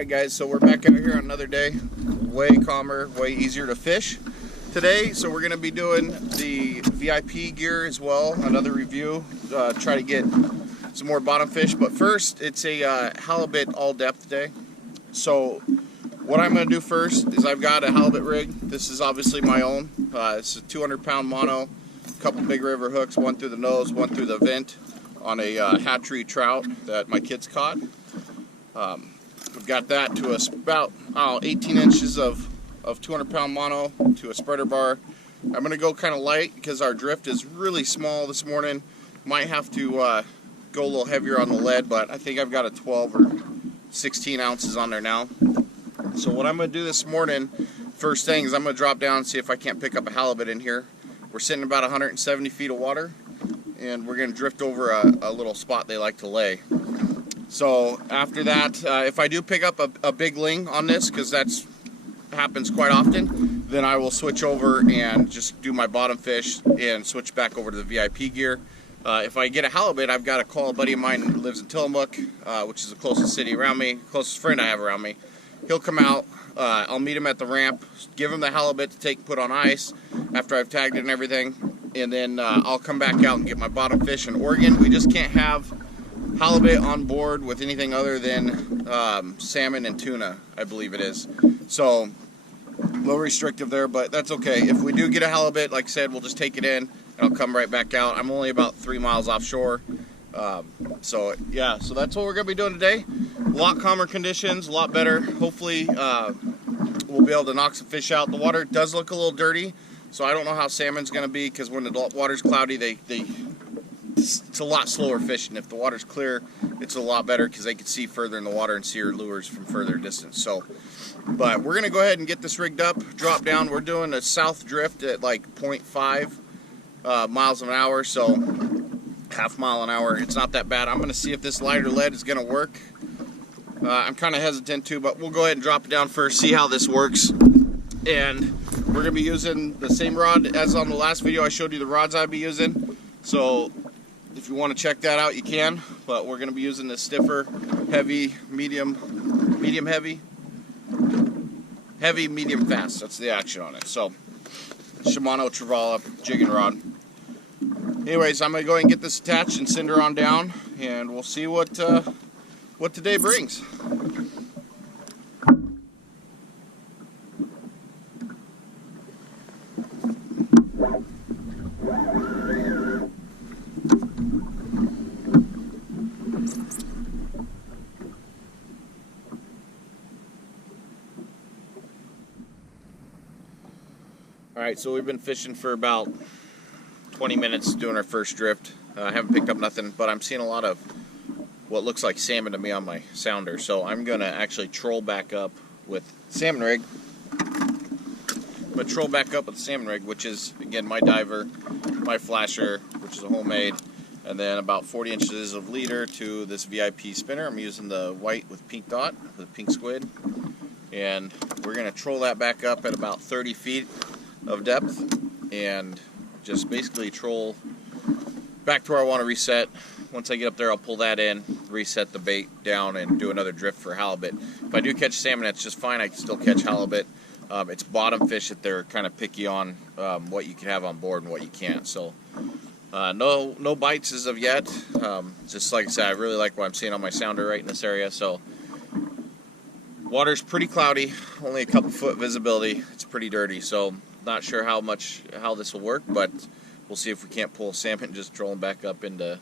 Alright guys, so we're back out here on another day. Way calmer, way easier to fish today. So we're going to be doing the VIP gear as well, another review, try to get some more bottom fish. But first, it's a halibut all depth day. So what I'm going to do first is I've got a halibut rig. This is obviously my own. It's a 200-pound mono, a couple big river hooks, one through the nose, one through the vent on a hatchery trout that my kids caught. We've got that to about 18 inches of 200-pound mono to a spreader bar. I'm going to go kind of light because our drift is really small this morning. Might have to go a little heavier on the lead, but I think I've got a 12 or 16 ounces on there now. So what I'm going to do this morning, first thing, is I'm going to drop down and see if I can't pick up a halibut in here. We're sitting about 170 feet of water, and we're going to drift over a little spot they like to lay. So after that, if I do pick up a big ling on this, because that happens quite often, then I will switch over and just do my bottom fish and switch back over to the VIP gear. If I get a halibut, I've got to call a buddy of mine who lives in Tillamook, which is the closest city around me, closest friend I have around me. He'll come out, I'll meet him at the ramp, give him the halibut to put on ice after I've tagged it and everything, and then I'll come back out and get my bottom fish. In Oregon, we just can't have halibut on board with anything other than salmon and tuna, I believe it is. So a little restrictive there, but that's okay. If we do get a halibut, like I said, we'll just take it in and I'll come right back out. I'm only about 3 miles offshore. So yeah, so that's what we're gonna be doing today. A lot calmer conditions, a lot better. Hopefully we'll be able to knock some fish out. The water does look a little dirty, so I don't know how salmon's gonna be, because when the water's cloudy, it's a lot slower fishing. If the water's clear, it's a lot better because they can see further in the water and see your lures from further distance. So, but we're gonna go ahead and get this rigged up, drop down. We're doing a south drift at like 0.5 miles an hour, so half mile an hour. It's not that bad. I'm gonna see if this lighter lead is gonna work. I'm kind of hesitant to, but we'll go ahead and drop it down first, see how this works. And we're gonna be using the same rod as on the last video. I showed you the rods I'd be using. So if you want to check that out, you can, but we're going to be using this stiffer, heavy, medium heavy, medium fast. That's the action on it. So Shimano Travala jigging rod. Anyways, I'm going to go ahead and get this attached and send her on down, and we'll see what today brings. Alright, so we've been fishing for about 20 minutes doing our first drift. I haven't picked up nothing, but I'm seeing a lot of what looks like salmon to me on my sounder. So I'm going to actually troll back up with salmon rig. I'm going to troll back up with the salmon rig, which is, again, my diver, my flasher, which is a homemade, and then about 40 inches of leader to this VIP spinner. I'm using the white with pink dot, the pink squid. And we're going to troll that back up at about 30 feet of depth and just basically troll back to where I want to reset. Once I get up there, I'll pull that in, reset the bait down, and do another drift for halibut. If I do catch salmon, that's just fine. I can still catch halibut. It's bottom fish that they're kind of picky on, what you can have on board and what you can't. So no bites as of yet. Just like I said, I really like what I'm seeing on my sounder right in this area. So water's pretty cloudy, only a couple foot visibility. It's pretty dirty, so not sure how this will work, but we'll see if we can't pull salmon, just trolling back up into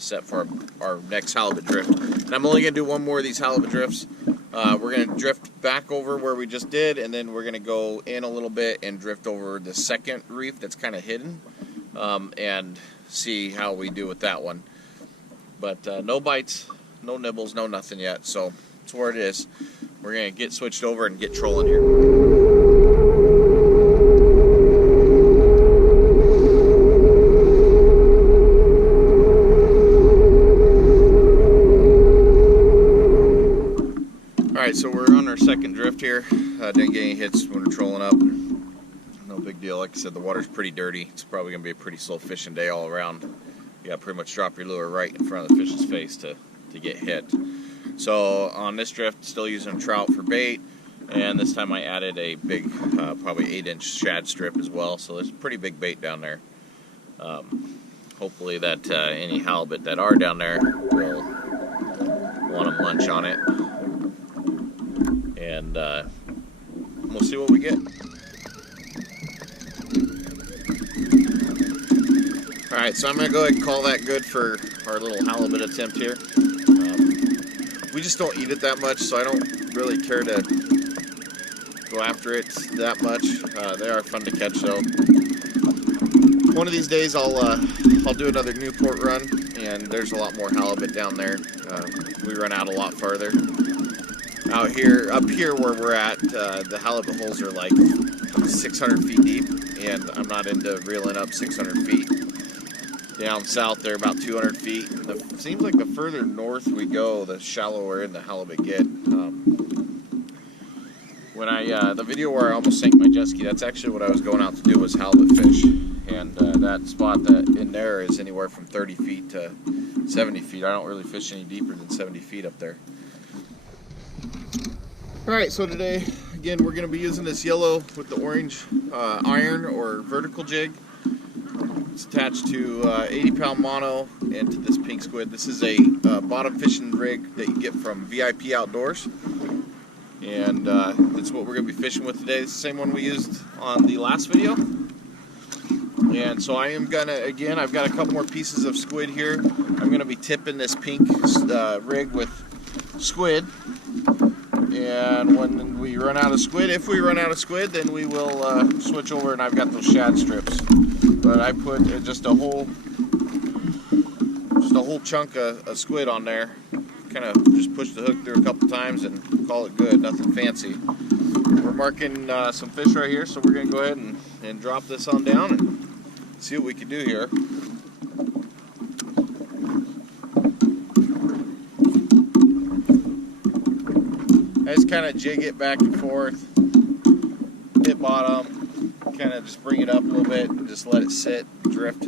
set for our next halibut drift. And I'm only going to do one more of these halibut drifts. We're going to drift back over where we just did, and then we're going to go in a little bit and drift over the second reef that's kind of hidden, and see how we do with that one. But no bites, no nibbles, no nothing yet, so that's where it is. We're going to get switched over and get trolling here. Alright, so we're on our second drift here. Didn't get any hits when we're trolling up. No big deal. Like I said, the water's pretty dirty. It's probably going to be a pretty slow fishing day all around. You got to pretty much drop your lure right in front of the fish's face to get hit. So on this drift, still using trout for bait, and this time I added a big, probably 8-inch shad strip as well. So there's a pretty big bait down there. Hopefully that any halibut that are down there will want to munch on it, and we'll see what we get. Alright, so I'm going to go ahead and call that good for our little halibut attempt here. We just don't eat it that much, so I don't really care to go after it that much. They are fun to catch though. One of these days I'll do another Newport run, and there's a lot more halibut down there. We run out a lot farther. Up here where we're at, the halibut holes are like 600 feet deep, and I'm not into reeling up 600 feet. Down south they're about 200 feet. It seems like the further north we go, the shallower in the halibut get. When the video where I almost sank my jet ski, that's actually what I was going out to do, was halibut fish. And that spot that in there is anywhere from 30 feet to 70 feet. I don't really fish any deeper than 70 feet up there. Alright, so today, again, we're going to be using this yellow with the orange iron or vertical jig. It's attached to 80-pound mono and to this pink squid. This is a bottom fishing rig that you get from VIP Outdoors. And that's what we're going to be fishing with today. It's the same one we used on the last video. And so I am going to, again, I've got a couple more pieces of squid here. I'm going to be tipping this pink rig with squid. And when we run out of squid, if we run out of squid, then we will switch over, and I've got those shad strips. But I put just a whole chunk of squid on there. Kind of just push the hook through a couple times and call it good. Nothing fancy. We're marking some fish right here, so we're going to go ahead and drop this on down and see what we can do here. I just kind of jig it back and forth, hit bottom, kind of just bring it up a little bit and just let it sit, drift.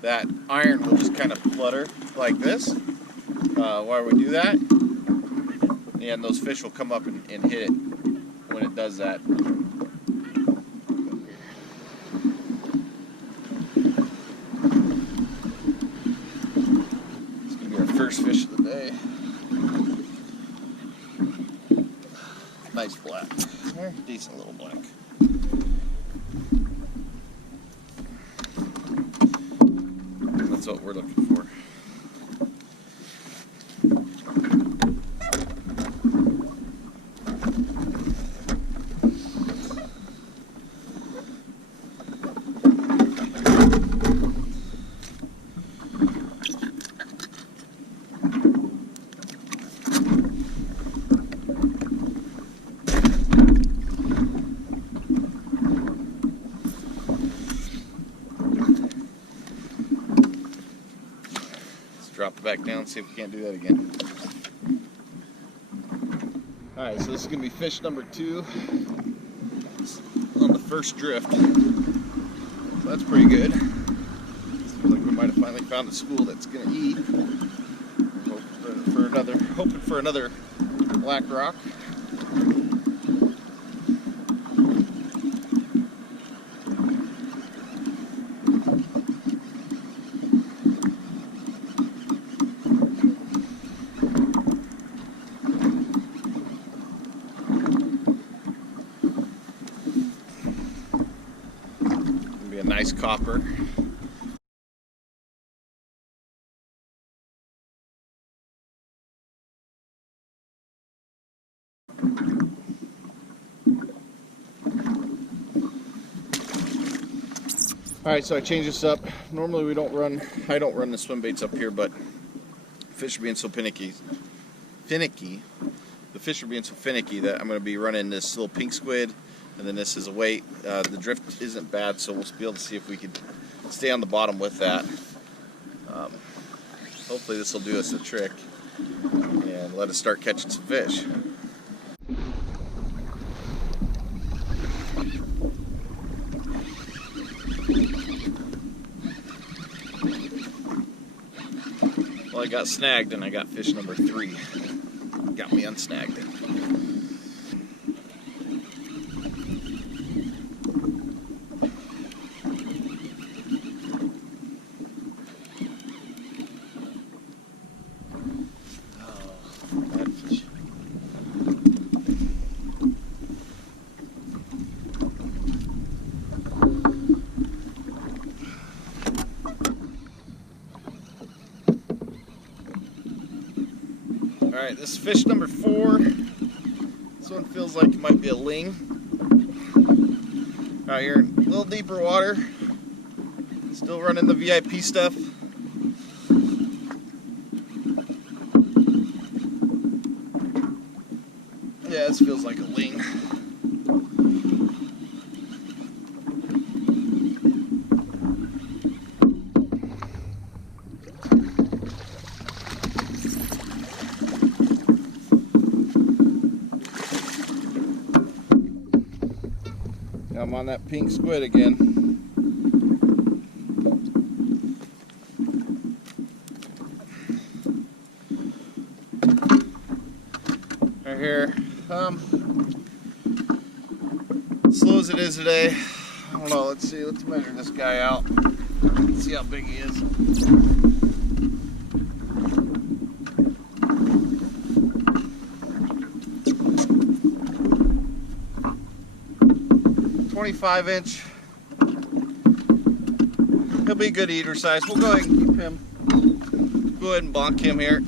That iron will just kind of flutter like this while we do that, and those fish will come up and hit it when it does that. It's going to be our first fish of the day. Nice black. Decent little black. That's what we're looking for. Drop it back down, see if we can't do that again. Alright, so this is going to be fish number 2 on the first drift. So that's pretty good. Seems like we might have finally found a school that's going to eat. Hoping for another black rock. A nice copper. Alright, so I changed this up. Normally I don't run the swim baits up here, but fish are being so finicky. The fish are being so finicky that I'm going to be running this little pink squid, and then this is a weight. The drift isn't bad, so we'll be able to see if we can stay on the bottom with that. Hopefully this will do us a trick and let us start catching some fish. Well, I got snagged and I got fish number 3. got me unsnagged. Alright, this is fish number 4. This one feels like it might be a ling. Out here in a little deeper water. Still running the VIP stuff. Yeah, this feels like a ling. I'm on that pink squid again. Right here. Slow as it is today. I don't know, let's see, let's measure this guy out. Let's see how big he is. 25-inch. He'll be a good eater size. We'll go ahead and keep him. Go ahead and bonk him here.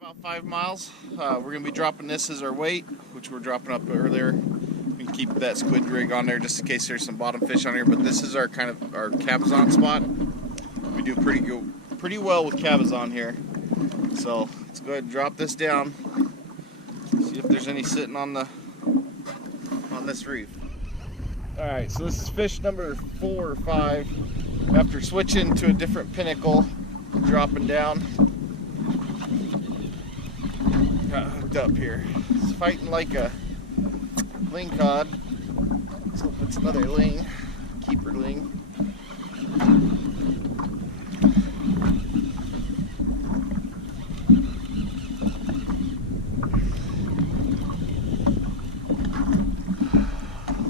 About 5 miles. We're going to be dropping this as our weight, which we're dropping up earlier. We can keep that squid rig on there just in case there's some bottom fish on here. But this is our kind of our cabezon spot. We do pretty well with cabezon here. So let's go ahead and drop this down. See if there's any sitting on this reef. All right, so this is fish number 4 or 5. After switching to a different pinnacle, dropping down. Got hooked up here. It's fighting like a lingcod. Let's hope it's another ling, keeper ling.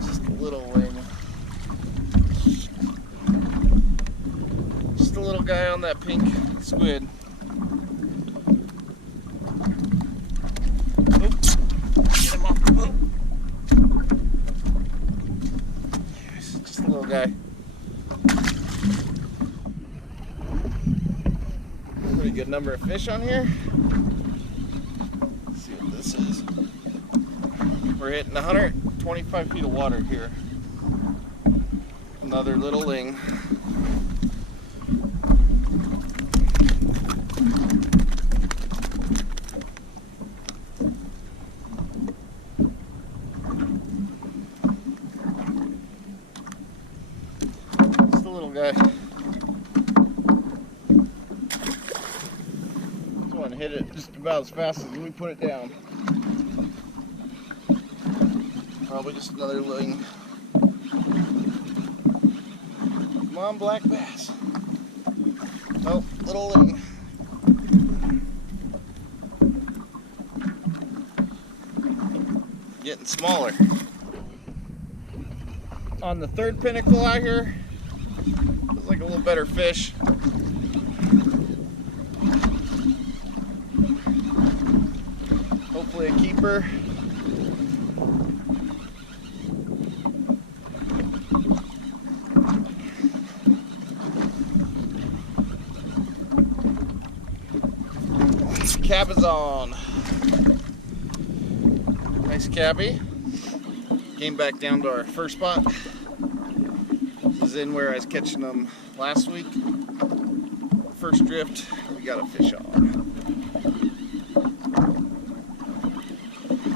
Just a little ling. Just a little guy on that pink squid. Guy. Pretty good number of fish on here. Let's see what this is. We're hitting 125 feet of water here. Another little ling. Guy. This one hit it just about as fast as we put it down. Probably just another ling. Come on, black bass. Oh, little ling. Getting smaller. On the third pinnacle out here, feels like a little better fish. Hopefully a keeper. Cabezon. Nice cabby. Came back down to our first spot. This is in where I was catching them last week. First drift, we got a fish on.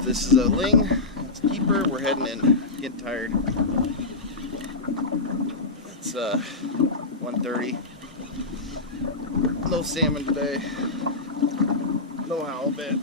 This is a ling, it's a keeper, we're heading in, getting tired. It's 1:30. No salmon today. No halibut.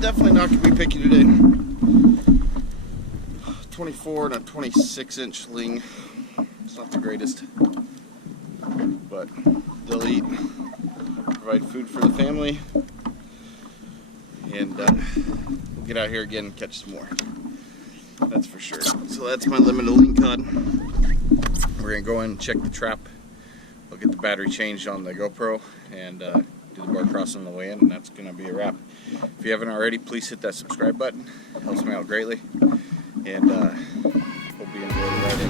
definitely not gonna be picky today. 24 and a 26-inch ling. It's not the greatest, but they'll eat. Provide food for the family, and we'll get out here again and catch some more. That's for sure. So that's my limited lingcod. We're gonna go in and check the trap. We'll get the battery changed on the GoPro and do the bar crossing on the way in, and that's gonna be a wrap. If you haven't already, please hit that subscribe button. It helps me out greatly, and hope you enjoy the ride in.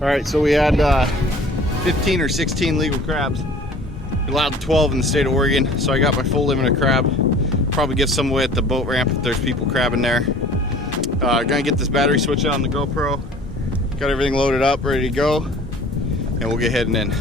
All right, so we had 15 or 16 legal crabs. We're allowed 12 in the state of Oregon, so I got my full limit of crab. Probably give some away at the boat ramp if there's people crabbing there. Gonna get this battery switch on the GoPro. Got everything loaded up, ready to go, and we'll get heading in.